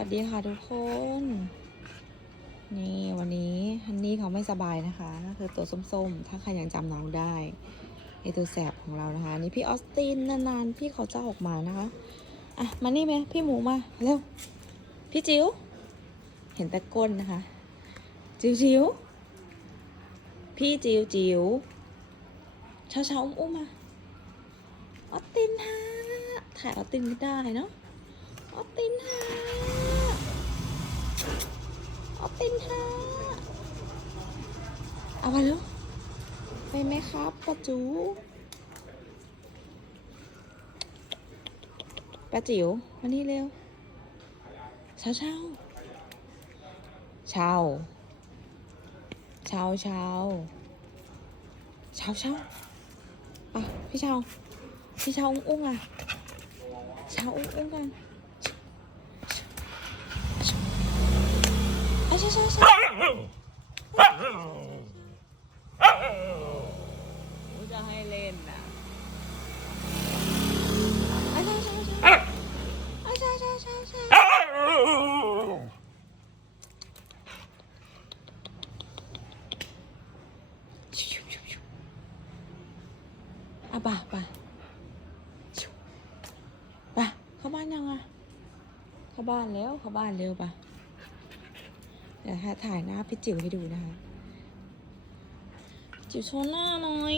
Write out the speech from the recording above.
วัสดีค่ะทุกคน นี่วันนี้ฮันนี่เขาไม่สบายนะคะก็คือตัวส้มๆ ถ้าใครยังจำน้องได้ไอตัวแสบของเรานะคะนี่พี่ออสตินนานๆพี่เขาจะออกมานะคะอะมานี่ไหมพี่หมูมาเร็วพี่จิ๋วเห็นแต่ก้นนะคะ จิ๋วจิ๋วพี่จิ๋วจิ๋วเช้าเช้าๆอุ้มมาออสตินฮะถ่ายออสตินก็ได้เนาะออสตินฮะ เออสตินฮะเอามาแล้วไปไหมครับป้าจูป้าจิ๋วมานี่เร็วเช้าเช้าเช้าเช้าเช้าเช้าเช้าไปพี่เช้าพี่เช้าอุ้งๆอะเช้าอุ้งอุ้งกัน อะเช้าเช้าเช้าจะให้เล่นนะอะเช้าเช้าเช้าอะเช้าเช้าเช้าเช้าอะป่ะป่ะป่ะเข้าบ้านยังอะเข้าบ้านแล้วเข้าบ้านเร็วป่ะ เดี๋ยวถ่ายหน้าพี่จิ๋วให้ดูนะคะ จิ๋วโชว์หน้าหน่อย